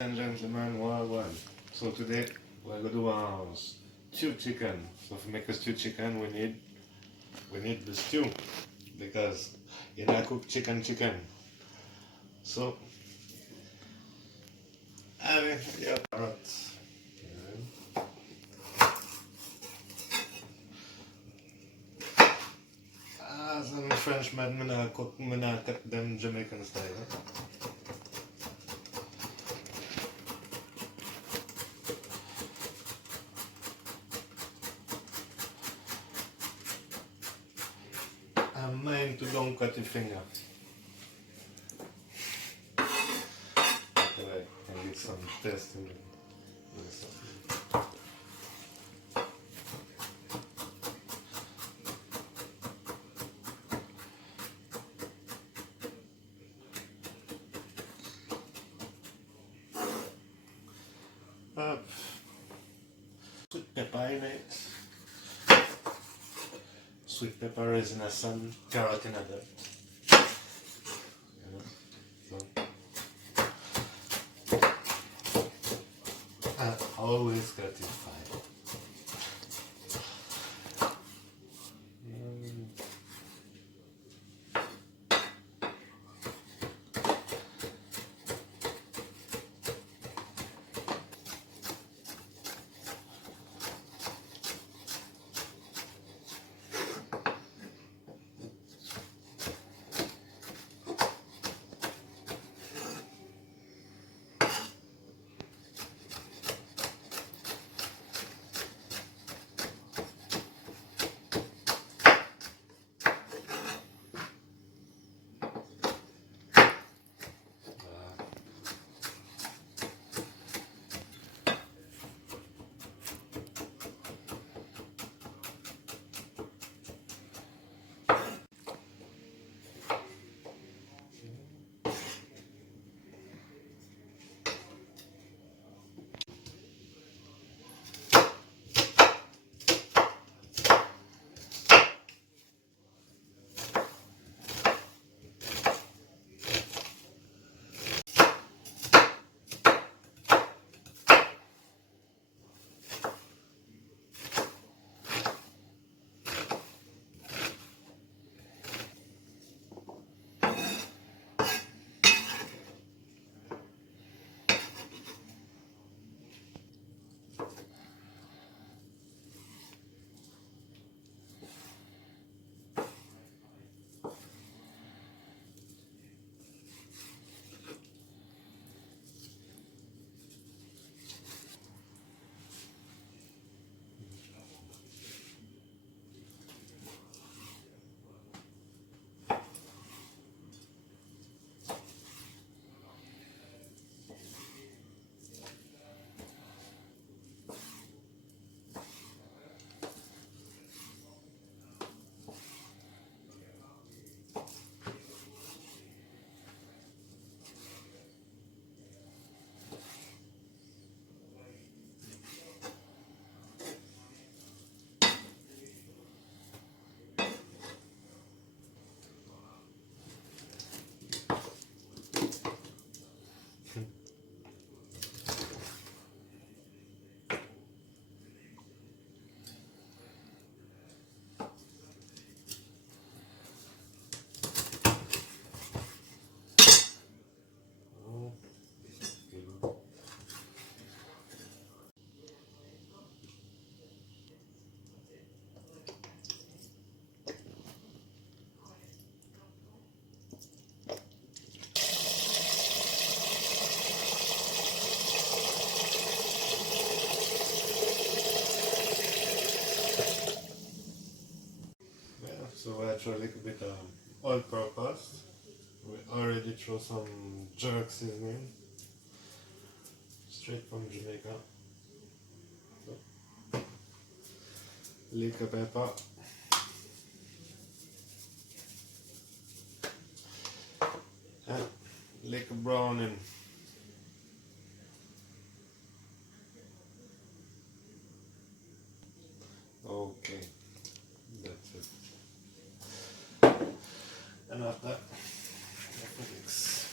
And gentlemen, well. So today we're gonna do stew chicken. So to make a stew chicken, we need the stew because you not cook chicken. So I mean, yeah, carrots. As a Frenchman, me not cut them Jamaican style. I'm mine to don't cut your finger. Okay, I get some taste in it. Uh, Sweet pepper in it. Sweet pepper is in a sun, carrot in a dirt. So, I always got it fine. Yeah, so I try a little bit all purpose. We already throw some jerk seasoning straight from Jamaica. So, little pepper. And little browning. Okay, that's it. And after that, mix.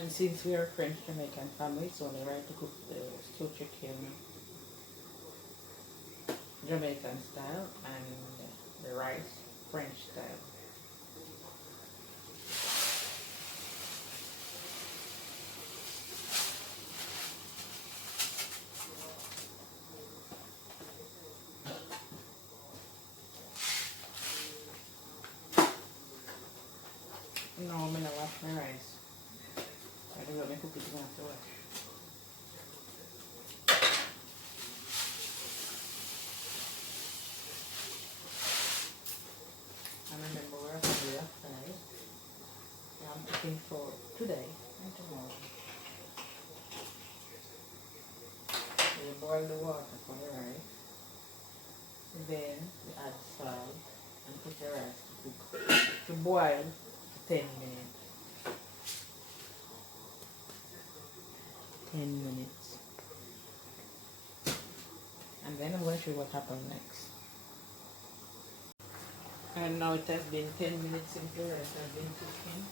And since we are French Jamaican family, it's only right to cook the stew chicken Jamaican style and the rice French style. No, I'm gonna wash my rice. I don't want to cook it in the wash. And remember we're hungry outside. I'm cooking for today and tomorrow. So you boil the water for the rice. Then you add salt and put the rice to cook. To boil for 10 minutes. 10 minutes. And then I'm going to show you what happened next. And now it has been 10 minutes since the rice has been cooking.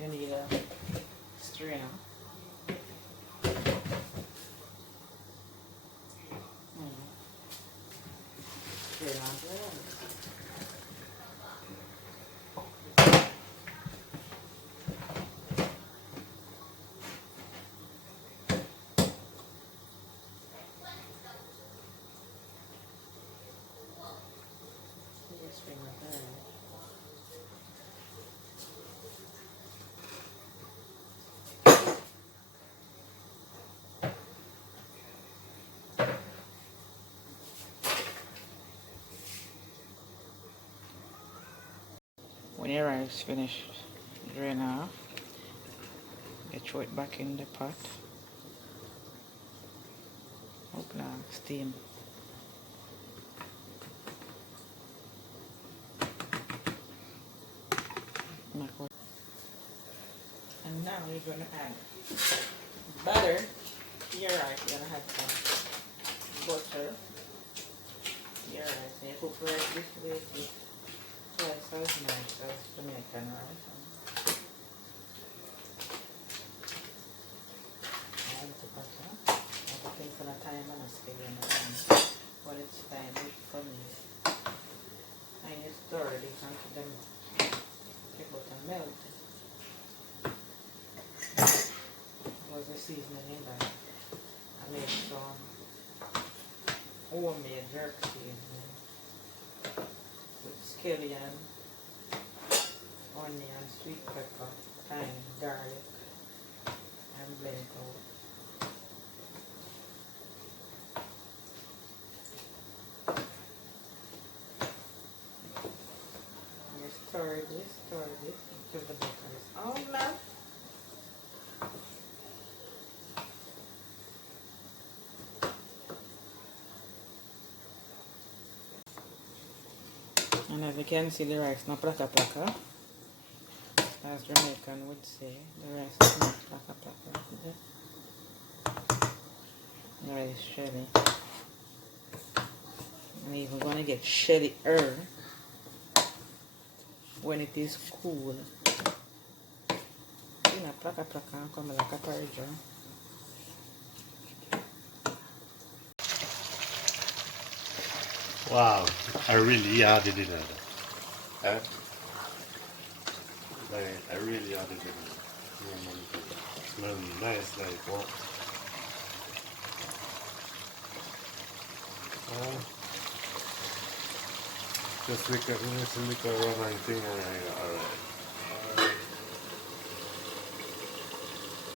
You need a strainer. Strainer as well. Just bring it there. When your rice finished, drain off. You throw it back in the pot. Open up, steam. And now you're going to add butter to your rice. You're going to add some butter to your rice. And you cook rice this way. Rice as nice as Jamaican rice. Add the butter. I'm looking for the time and a scale but it's time for me. And you stir it until the butter melt. Was the seasoning in that. I made some homemade jerk seasoning with scallion, onion, sweet pepper, thyme, garlic, and blend it out. And you stir this until the butter is all melt. And as you can see, the rice not plaka plaka, as Jamaican would say. The rice is not plaka plaka. The rice is shelly. And even going to get shelly-er when it is cool. You know, plaka plaka, come like a porridge. Wow, I really added it in. Eh? Like, I really added it in. Smell nice, like what? Just like a little rum and thing, and alright.